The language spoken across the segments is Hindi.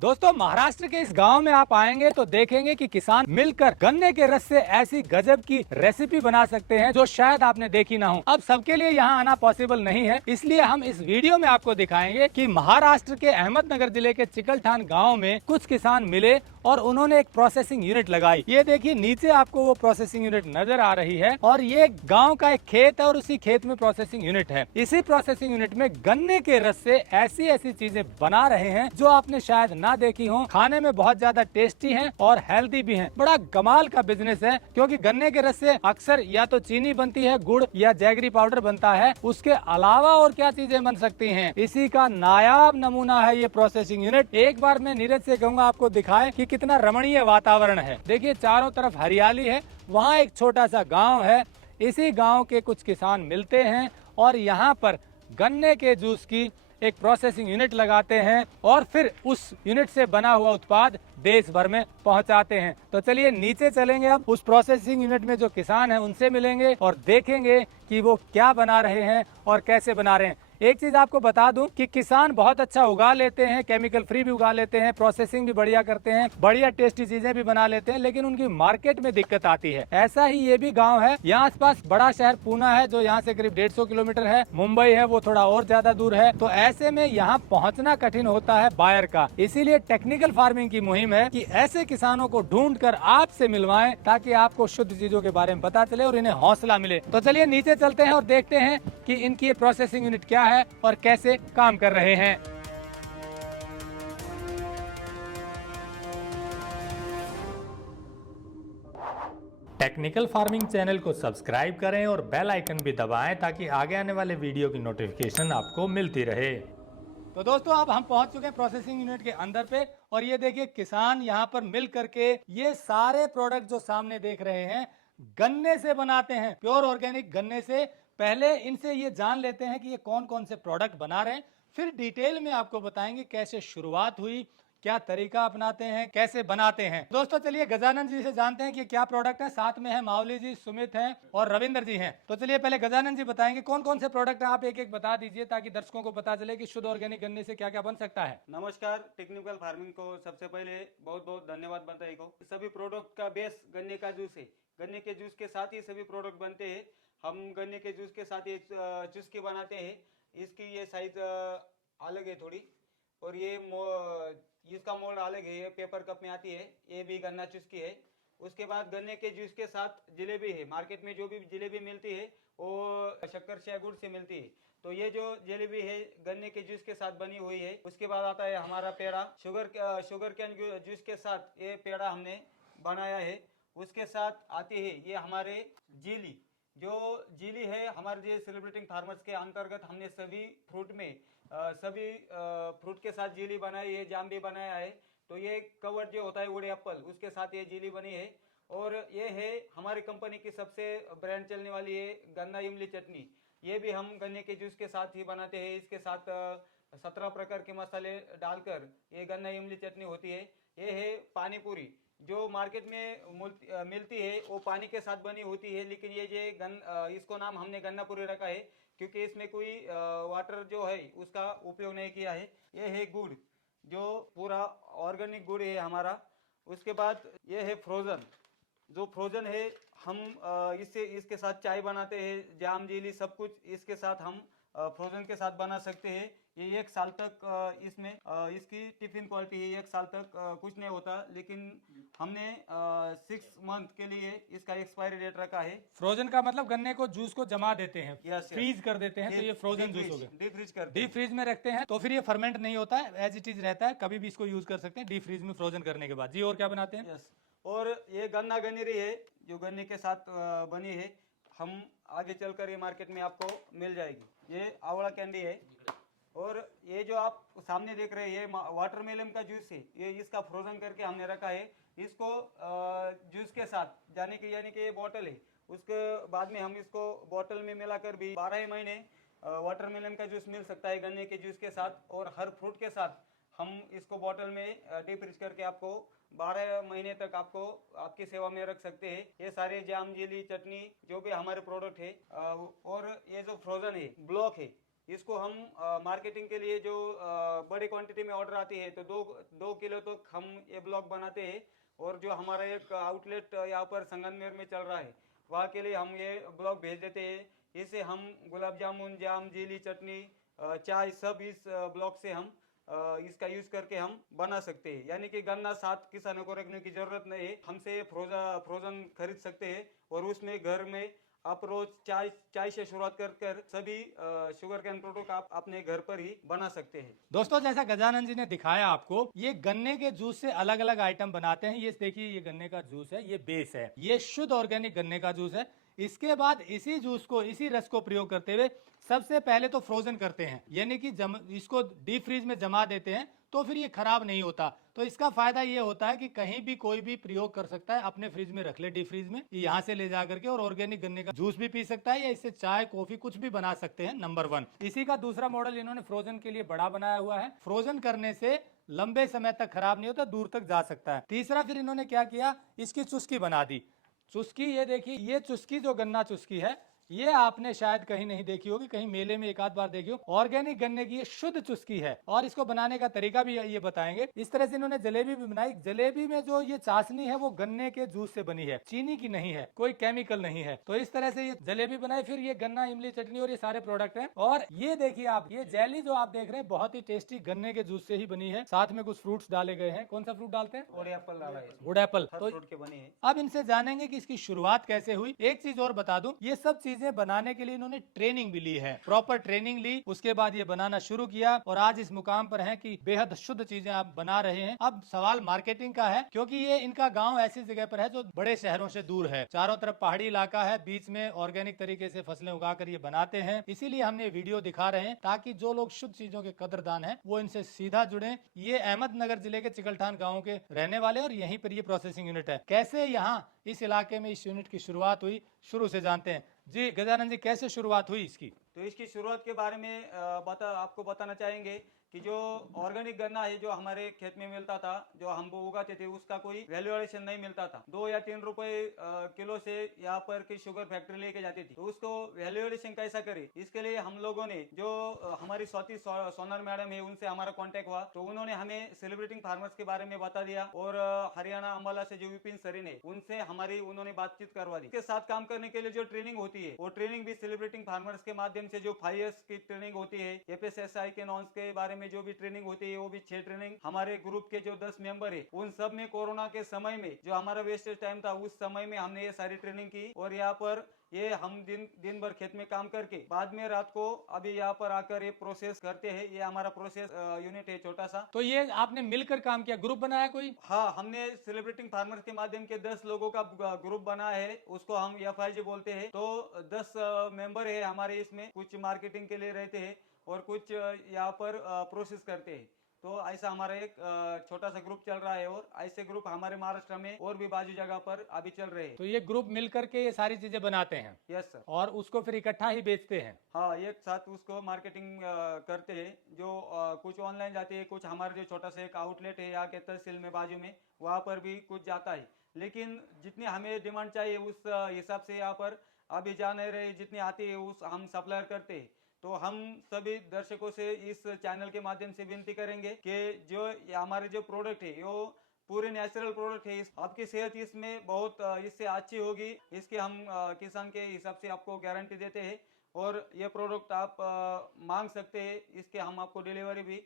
दोस्तों, महाराष्ट्र के इस गांव में आप आएंगे तो देखेंगे कि किसान मिलकर गन्ने के रस से ऐसी गजब की रेसिपी बना सकते हैं जो शायद आपने देखी ना हो। अब सबके लिए यहाँ आना पॉसिबल नहीं है, इसलिए हम इस वीडियो में आपको दिखाएंगे कि महाराष्ट्र के अहमदनगर जिले के चिकलठान गांव में कुछ किसान मिले और उन्होंने एक प्रोसेसिंग यूनिट लगाई। ये देखिए, नीचे आपको वो प्रोसेसिंग यूनिट नजर आ रही है और ये गाँव का एक खेत है और उसी खेत में प्रोसेसिंग यूनिट है। इसी प्रोसेसिंग यूनिट में गन्ने के रस से ऐसी ऐसी चीजें बना रहे हैं जो आपने शायद ना देखी हो। खाने में बहुत ज्यादा टेस्टी हैं और हेल्दी भी हैं। बड़ा कमाल का बिजनेस है, क्योंकि गन्ने के रस से अक्सर या तो चीनी बनती है, गुड़ या जैगरी पाउडर बनता है। उसके अलावा और क्या चीजें बन सकती हैं, इसी का नायाब नमूना है ये प्रोसेसिंग यूनिट। एक बार मैं नीरज से कहूंगा आपको दिखाए कि कितना रमणीय वातावरण है। देखिए, चारों तरफ हरियाली है, वहाँ एक छोटा सा गाँव है। इसी गाँव के कुछ किसान मिलते हैं और यहाँ पर गन्ने के जूस की एक प्रोसेसिंग यूनिट लगाते हैं और फिर उस यूनिट से बना हुआ उत्पाद देश भर में पहुंचाते हैं। तो चलिए नीचे चलेंगे, अब उस प्रोसेसिंग यूनिट में जो किसान हैं उनसे मिलेंगे और देखेंगे कि वो क्या बना रहे हैं और कैसे बना रहे हैं। एक चीज आपको बता दूं कि किसान बहुत अच्छा उगा लेते हैं, केमिकल फ्री भी उगा लेते हैं, प्रोसेसिंग भी बढ़िया करते हैं, बढ़िया टेस्टी चीजें भी बना लेते हैं, लेकिन उनकी मार्केट में दिक्कत आती है। ऐसा ही ये भी गांव है। यहाँ आसपास बड़ा शहर पूना है जो यहाँ से करीब 150 किलोमीटर है। मुंबई है, वो थोड़ा और ज्यादा दूर है। तो ऐसे में यहाँ पहुँचना कठिन होता है बायर का। इसीलिए टेक्निकल फार्मिंग की मुहिम है कि ऐसे किसानों को ढूंढ कर आपसे मिलवाएं, ताकि आपको शुद्ध चीजों के बारे में पता चले और इन्हें हौसला मिले। तो चलिए नीचे चलते हैं और देखते हैं कि इनकी ये प्रोसेसिंग यूनिट क्या है और कैसे काम कर रहे हैं। टेक्निकल फार्मिंग चैनल को सब्सक्राइब करें और बेल आइकन भी दबाएं, ताकि आगे आने वाले वीडियो की नोटिफिकेशन आपको मिलती रहे। तो दोस्तों, अब हम पहुंच चुके हैं प्रोसेसिंग यूनिट के अंदर पे और ये देखिए, किसान यहाँ पर मिल करके ये सारे प्रोडक्ट जो सामने देख रहे हैं गन्ने से बनाते हैं, प्योर ऑर्गेनिक गन्ने से। पहले इनसे ये जान लेते हैं कि ये कौन कौन से प्रोडक्ट बना रहे हैं, फिर डिटेल में आपको बताएंगे कैसे शुरुआत हुई, क्या तरीका अपनाते हैं, कैसे बनाते हैं। दोस्तों, चलिए गजानन जी से जानते हैं कि क्या प्रोडक्ट है। साथ में है मावली जी, सुमित हैं और रविंदर जी हैं। तो चलिए पहले गजानन जी बताएंगे कौन कौन से प्रोडक्ट हैं। आप एक एक बता दीजिए ताकि दर्शकों को पता चले कि शुद्ध ऑर्गेनिक गन्ने से क्या क्या बन सकता है। नमस्कार। टेक्निकल फार्मिंग को सबसे पहले बहुत बहुत धन्यवाद बताई को। सभी प्रोडक्ट का बेस गन्ने का जूस है। गन्ने के जूस के साथ ही सभी प्रोडक्ट बनते हैं। हम गन्ने के जूस के साथ ये चुस्की बनाते हैं। इसकी ये साइज अलग है थोड़ी, और ये इसका मोल्ड अलग है। ये पेपर कप में आती है। ये भी गन्ना चुस्की है। उसके बाद गन्ने के जूस के साथ जलेबी है। मार्केट में जो भी जलेबी मिलती है वो शक्कर से गुड़ से मिलती है। तो ये जो जलेबी है गन्ने के जूस के साथ बनी हुई है। उसके बाद आता है हमारा पेड़ा। शुगर कैन जूस के साथ ये पेड़ा हमने बनाया है। उसके साथ आती है ये हमारे जीली। जो जीली है हमारे जो सेलिब्रेटिंग फार्मर्स के अंतर्गत हमने सभी फ्रूट में सभी फ्रूट के साथ जीली बनाई है, जाम भी बनाया है। तो ये कवर जो होता है वुड एप्पल, उसके साथ ये जीली बनी है। और ये है हमारी कंपनी की सबसे ब्रांड चलने वाली है गन्ना इमली चटनी। ये भी हम गन्ने के जूस के साथ ही बनाते हैं। इसके साथ 17 प्रकार के मसाले डालकर ये गन्ना इमली चटनी होती है। ये है पानी पूरी, जो मार्केट में मिलती है वो पानी के साथ बनी होती है, लेकिन ये इसको नाम हमने गन्ना पूरी रखा है क्योंकि इसमें कोई वाटर जो है उसका उपयोग नहीं किया है। ये है गुड़, जो पूरा ऑर्गेनिक गुड़ है हमारा। उसके बाद ये है फ्रोज़न। जो फ्रोजन है हम इससे इसके साथ चाय बनाते हैं, जाम जेली सब कुछ इसके साथ हम फ्रोजन के साथ बना सकते हैं। ये 1 साल तक इसमें इसकी टिफिन क्वालिटी है। 1 साल तक कुछ नहीं होता, लेकिन हमने 6 मंथ के लिए इसका एक्सपायरी डेट रखा है। फ्रोजन का मतलब गन्ने को जूस को जमा देते हैं, यस, फ्रीज कर देते हैं, तो ये फ्रोजन जूस हो गया। डीप फ्रीज करते डीप हैं। फ्रीज में रखते हैं तो फिर ये फर्मेंट नहीं होता है, एज इट इज रहता है, कभी भी इसको यूज कर सकते हैं डीप फ्रीज में फ्रोजन करने के बाद। जी, और क्या बनाते हैं? यस। और ये गन्ना गन्नेरी है जो गन्ने के साथ बनी है। हम आगे चलकर ये मार्केट में आपको मिल जाएगी। ये आंवला कैंडी है। और ये जो आप सामने देख रहे हैं ये वाटरमेलन का जूस है। ये इसका फ्रोजन करके हमने रखा है। इसको जूस के साथ यानी कि ये बॉटल है, उसके बाद में हम इसको बॉटल में मिलाकर भी 12 महीने वाटरमेलन का जूस मिल सकता है गन्ने के जूस के साथ। और हर फ्रूट के साथ हम इसको बॉटल में डीप फ्रीज करके आपको 12 महीने तक आपको आपकी सेवा में रख सकते हैं। ये सारे जाम जेली चटनी जो भी हमारे प्रोडक्ट है। और ये जो फ्रोजन है ब्लॉक है, इसको हम मार्केटिंग के लिए जो बड़ी क्वांटिटी में ऑर्डर आती है तो 2 किलो तक हम ये ब्लॉक बनाते हैं। और जो हमारा एक आउटलेट यहाँ पर संगमनेर में चल रहा है वहाँ के लिए हम ये ब्लॉक भेज देते हैं। इससे हम गुलाब जामुन, जाम, जेली, चटनी, चाय सब इस ब्लॉक से हम इसका यूज करके हम बना सकते हैं। यानी कि गन्ना साथ किसानों को रखने की जरूरत नहीं है, हमसे फ्रोजन खरीद सकते हैं और उसमें घर में आप रोज चाय से शुरुआत कर सभी शुगर कैन प्रोडक्ट आप अपने घर पर ही बना सकते हैं। दोस्तों जैसा गजानन जी ने दिखाया आपको, ये गन्ने के जूस से अलग अलग आइटम बनाते हैं। ये देखिए, ये गन्ने का जूस है, ये बेस है, ये शुद्ध ऑर्गेनिक गन्ने का जूस है। इसके बाद इसी जूस को, इसी रस को प्रयोग करते हुए सबसे पहले तो फ्रोजन करते हैं, यानी कि इसको डीप फ्रीज में जमा देते हैं, तो फिर ये खराब नहीं होता। तो इसका फायदा ये होता है कि कहीं भी कोई भी प्रयोग कर सकता है, अपने फ्रिज में रख ले, डीप फ्रीज में, यहाँ से ले जा करके और ऑर्गेनिक गन्ने का जूस भी पी सकता है या इससे चाय, कॉफी कुछ भी बना सकते हैं। नंबर 1। इसी का दूसरा मॉडल इन्होंने फ्रोजन के लिए बड़ा बनाया हुआ है। फ्रोजन करने से लंबे समय तक खराब नहीं होता, दूर तक जा सकता है। तीसरा फिर इन्होंने क्या किया, इसकी चुस्की बना दी। चुस्की, ये देखिए, ये चुस्की जो गन्ना चुस्की है, ये आपने शायद कहीं नहीं देखी होगी, कहीं मेले में एक आध बार देखी हो। ऑर्गेनिक गन्ने की ये शुद्ध चुस्की है और इसको बनाने का तरीका भी ये बताएंगे। इस तरह से इन्होंने जलेबी भी बनाई। जलेबी में जो ये चाशनी है वो गन्ने के जूस से बनी है, चीनी की नहीं है, कोई केमिकल नहीं है। तो इस तरह से ये जलेबी बनाई। फिर ये गन्ना इमली चटनी और ये सारे प्रोडक्ट हैं। और ये देखिए आप, ये जेली जो आप देख रहे हैं बहुत ही टेस्टी गन्ने के जूस से ही बनी है। साथ में कुछ फ्रूट्स डाले गए हैं। कौन सा फ्रूट डालते हैं? और एप्पल डाला है, वुड एप्पल। तो फ्रूट के बने हैं। अब इनसे जानेंगे कि इसकी शुरुआत कैसे हुई। एक चीज और बता दूं, ये सब चीजें बनाने के लिए इन्होंने ट्रेनिंग भी ली है, प्रॉपर ट्रेनिंग ली, उसके बाद ये बनाना शुरू किया और आज इस मुकाम पर हैं कि बेहद शुद्ध चीजें आप बना रहे हैं। अब सवाल मार्केटिंग का है, क्योंकि ये इनका गांव ऐसी जगह पर है जो बड़े शहरों से दूर है, चारों तरफ पहाड़ी इलाका है, बीच में ऑर्गेनिक तरीके से फसलें उगाकर ये बनाते हैं। इसीलिए हमने वीडियो दिखा रहे हैं ताकि जो लोग शुद्ध चीजों के कदरदान है वो इनसे सीधा जुड़े। ये अहमदनगर जिले के चिकलठान गाँव के रहने वाले और यहीं पर ये प्रोसेसिंग यूनिट है। कैसे यहाँ इस इलाके में इस यूनिट की शुरुआत हुई, शुरू से जानते हैं। जी गजानन जी, कैसे शुरुआत हुई इसकी? तो इसकी शुरुआत के बारे में आपको बताना चाहेंगे कि जो ऑर्गेनिक गन्ना है जो हमारे खेत में मिलता था, जो हम वो उगाते थे, उसका कोई वैल्यूएशन नहीं मिलता था। 2 या 3 रुपए किलो से यहाँ पर की शुगर फैक्ट्री लेके जाती थी। तो उसको वैल्यूएशन कैसा करे, इसके लिए हम लोगों ने जो हमारी स्वाति सोनर मैडम है उनसे हमारा कांटेक्ट हुआ। तो उन्होंने हमें सेलिब्रेटिंग फार्मर्स के बारे में बता दिया और हरियाणा अम्बाला से जो विपिन सरीन है उनसे उन्होंने बातचीत करवा दी। इसके साथ काम करने के लिए जो ट्रेनिंग होती है वो ट्रेनिंग भी सेलिब्रेटिंग फार्मर्स के माध्यम से जो 5 years की ट्रेनिंग होती है, FSSAI के नॉर्म्स के बारे में जो भी ट्रेनिंग होती है वो भी 6 ट्रेनिंग हमारे ग्रुप के जो 10 मेंबर है उन सब में कोरोना के समय में जो हमारा वेस्टेज टाइम था उस समय में हमने ये सारी ट्रेनिंग की। और यहाँ पर ये हम दिन भर खेत में काम करके बाद में रात को अभी यहाँ पर आकर ये प्रोसेस करते हैं। ये हमारा प्रोसेस यूनिट है छोटा सा। तो ये आपने मिलकर काम किया, ग्रुप बनाया कोई? हाँ, हमने सेलिब्रेटिंग फार्मर्स के माध्यम के 10 लोगों का ग्रुप बना है, उसको हम FIG बोलते हैं। तो 10 मेंबर है हमारे इसमें, कुछ मार्केटिंग के लिए रहते हैं और कुछ यहाँ पर प्रोसेस करते हैं। तो ऐसा हमारा एक छोटा सा ग्रुप चल रहा है और ऐसे ग्रुप हमारे महाराष्ट्र में और भी बाजू जगह पर अभी चल रहे हैं। तो ये ग्रुप मिलकर के ये सारी चीजें बनाते हैं? Yes sir. और उसको फिर इकट्ठा ही बेचते हैं? हाँ, एक साथ उसको मार्केटिंग करते हैं। जो कुछ ऑनलाइन जाती है, कुछ हमारे जो छोटा सा एक आउटलेट है यहाँ के तहसील में बाजू में, वहाँ पर भी कुछ जाता है। लेकिन जितनी हमें डिमांड चाहिए उस हिसाब से यहाँ पर अभी जा नहीं रहे, जितनी आती है उस हम सप्लायर करते हैं। तो हम सभी दर्शकों से इस चैनल के माध्यम से विनती करेंगे कि जो हमारे जो प्रोडक्ट है वो पूरे नेचुरल प्रोडक्ट है। आपकी सेहत इसमें बहुत इससे अच्छी होगी, इसके हम किसान के हिसाब से आपको गारंटी देते हैं। और ये प्रोडक्ट आप मांग सकते हैं, इसके हम आपको डिलीवरी भी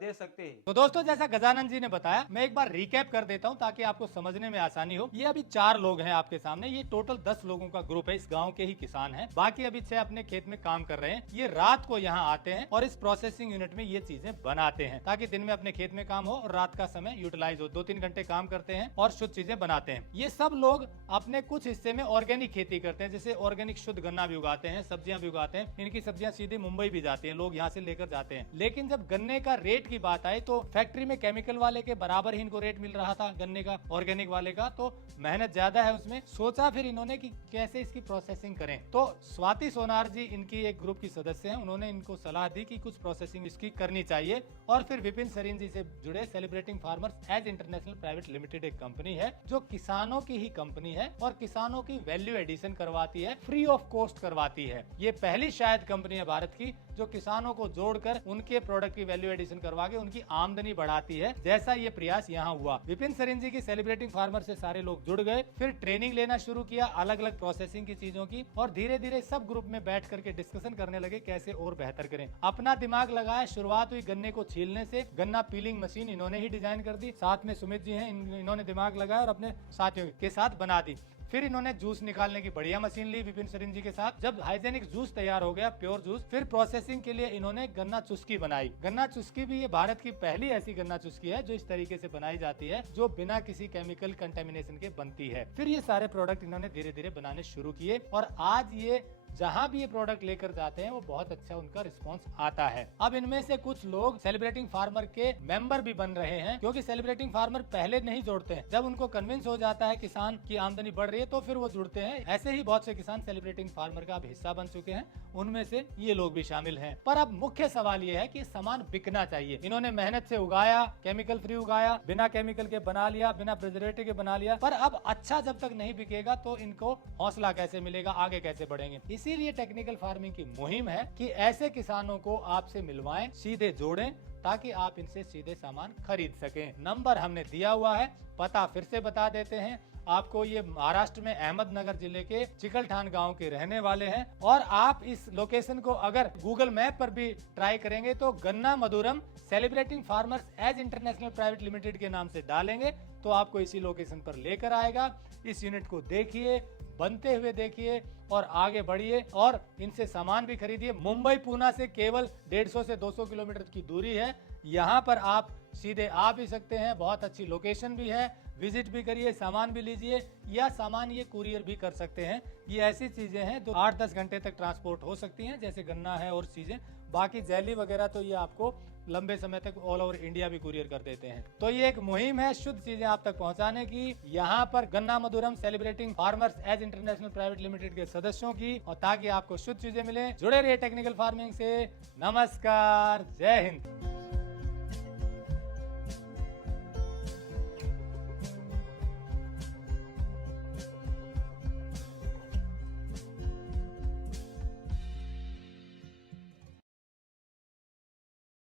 दे सकते हैं। तो दोस्तों जैसा गजानन जी ने बताया, मैं एक बार रिकैप कर देता हूं ताकि आपको समझने में आसानी हो। ये अभी 4 लोग हैं आपके सामने, ये टोटल 10 लोगों का ग्रुप है, इस गांव के ही किसान हैं। बाकी अभी 6 अपने खेत में काम कर रहे हैं। ये रात को यहाँ आते हैं और इस प्रोसेसिंग यूनिट में ये चीजें बनाते हैं ताकि दिन में अपने खेत में काम हो और रात का समय यूटिलाइज हो। 2-3 घंटे काम करते हैं और शुद्ध चीजें बनाते हैं। ये सब लोग अपने कुछ हिस्से में ऑर्गेनिक खेती करते हैं, जैसे ऑर्गेनिक शुद्ध गन्ना भी उगाते हैं, सब्जियां भी उगाते हैं। इनकी सब्जियां सीधे मुंबई भी जाती हैं, लोग यहाँ से लेकर जाते हैं। लेकिन जब गन्ने का रेट की बात आई तो फैक्ट्री में केमिकल वाले के बराबर ही इनको रेट मिल रहा था गन्ने का, ऑर्गेनिक वाले का। तो मेहनत ज्यादा है उसमें। सोचा फिर इन्होंने कि कैसे इसकी प्रोसेसिंग करें। तो स्वाति सोनार जी इनकी एक ग्रुप की सदस्य हैं, उन्होंने इनको सलाह दी कि कुछ प्रोसेसिंग इसकी करनी चाहिए। और फिर विपिन सरीन जी से जुड़े। Celebrating Farmers Edge International Private Limited एक कंपनी है जो किसानों की ही कंपनी है और किसानों की वैल्यू एडिशन करवाती है, फ्री ऑफ कॉस्ट करवाती है। ये पहली शायद कंपनी है भारत की जो किसानों को जोड़कर उनके प्रोडक्ट की वैल्यू एडिशन करवा के उनकी आमदनी बढ़ाती है, जैसा ये प्रयास यहाँ हुआ। विपिन सरीन जी की सेलिब्रेटिंग फार्मर से सारे लोग जुड़ गए, फिर ट्रेनिंग लेना शुरू किया अलग अलग प्रोसेसिंग की चीजों की, और धीरे धीरे सब ग्रुप में बैठ करके डिस्कशन करने लगे कैसे और बेहतर करें। अपना दिमाग लगाया। शुरुआत हुई गन्ने को छीलने से। गन्ना पीलिंग मशीन इन्होंने ही डिजाइन कर दी, साथ में सुमित जी हैं, इन्होंने दिमाग लगाया और अपने साथियों के साथ बना दी। फिर इन्होंने जूस निकालने की बढ़िया मशीन ली विपिन सरीन जी के साथ। जब हाइजेनिक जूस तैयार हो गया, प्योर जूस, फिर प्रोसेसिंग के लिए इन्होंने गन्ना चुस्की बनाई। गन्ना चुस्की भी ये भारत की पहली ऐसी गन्ना चुस्की है जो इस तरीके से बनाई जाती है, जो बिना किसी केमिकल कंटेमिनेशन के बनती है। फिर ये सारे प्रोडक्ट इन्होंने धीरे धीरे बनाने शुरू किए और आज ये जहां भी ये प्रोडक्ट लेकर जाते हैं वो बहुत अच्छा उनका रिस्पांस आता है। अब इनमें से कुछ लोग सेलिब्रेटिंग फार्मर के मेंबर भी बन रहे हैं, क्योंकि सेलिब्रेटिंग फार्मर पहले नहीं जोड़ते हैं। जब उनको कन्विंस हो जाता है किसान की आमदनी बढ़ रही है तो फिर वो जुड़ते हैं। ऐसे ही बहुत से किसान सेलिब्रेटिंग फार्मर का अब हिस्सा बन चुके हैं, उनमें से ये लोग भी शामिल हैं। पर अब मुख्य सवाल ये है कि सामान बिकना चाहिए। इन्होंने मेहनत से उगाया, केमिकल फ्री उगाया, बिना केमिकल के बना लिया, बिना प्रिजर्वेटिव के बना लिया, पर अब अच्छा जब तक नहीं बिकेगा तो इनको हौसला कैसे मिलेगा, आगे कैसे बढ़ेंगे। इसीलिए टेक्निकल फार्मिंग की मुहिम है कि ऐसे किसानों को आपसे मिलवाएं, सीधे जोड़ें, ताकि आप इनसे सीधे सामान खरीद सकें। नंबर हमने दिया हुआ है, पता फिर से बता देते हैं आपको। ये महाराष्ट्र में अहमदनगर जिले के चिकलठान गांव के रहने वाले हैं और आप इस लोकेशन को अगर गूगल मैप पर भी ट्राई करेंगे तो Ganna Madhuram Celebrating Farmers Edge International Private Limited के नाम से डालेंगे तो आपको इसी लोकेशन पर लेकर आएगा। इस यूनिट को देखिए, बनते हुए देखिए और आगे बढ़िए और इनसे सामान भी खरीदिए। मुंबई पूना से केवल 150 से 200 किलोमीटर की दूरी है। यहाँ पर आप सीधे आ भी सकते हैं, बहुत अच्छी लोकेशन भी है, विजिट भी करिए, सामान भी लीजिए, या सामान ये कुरियर भी कर सकते हैं। ये ऐसी चीजें हैं जो 8-10 घंटे तक ट्रांसपोर्ट हो सकती हैं, जैसे गन्ना है और चीजें। बाकी जेली वगैरह तो ये आपको लंबे समय तक ऑल ओवर इंडिया भी कुरियर कर देते हैं। तो ये एक मुहिम है शुद्ध चीजें आप तक पहुंचाने की, यहाँ पर Ganna Madhuram Celebrating Farmers Edge International Private Limited के सदस्यों की, और ताकि आपको शुद्ध चीजें मिले। जुड़े रहिए टेक्निकल फार्मिंग से। नमस्कार, जय हिंद।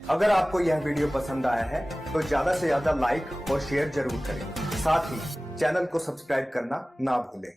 अगर आपको यह वीडियो पसंद आया है तो ज्यादा से ज्यादा लाइक और शेयर जरूर करें। साथ ही चैनल को सब्सक्राइब करना ना भूलें।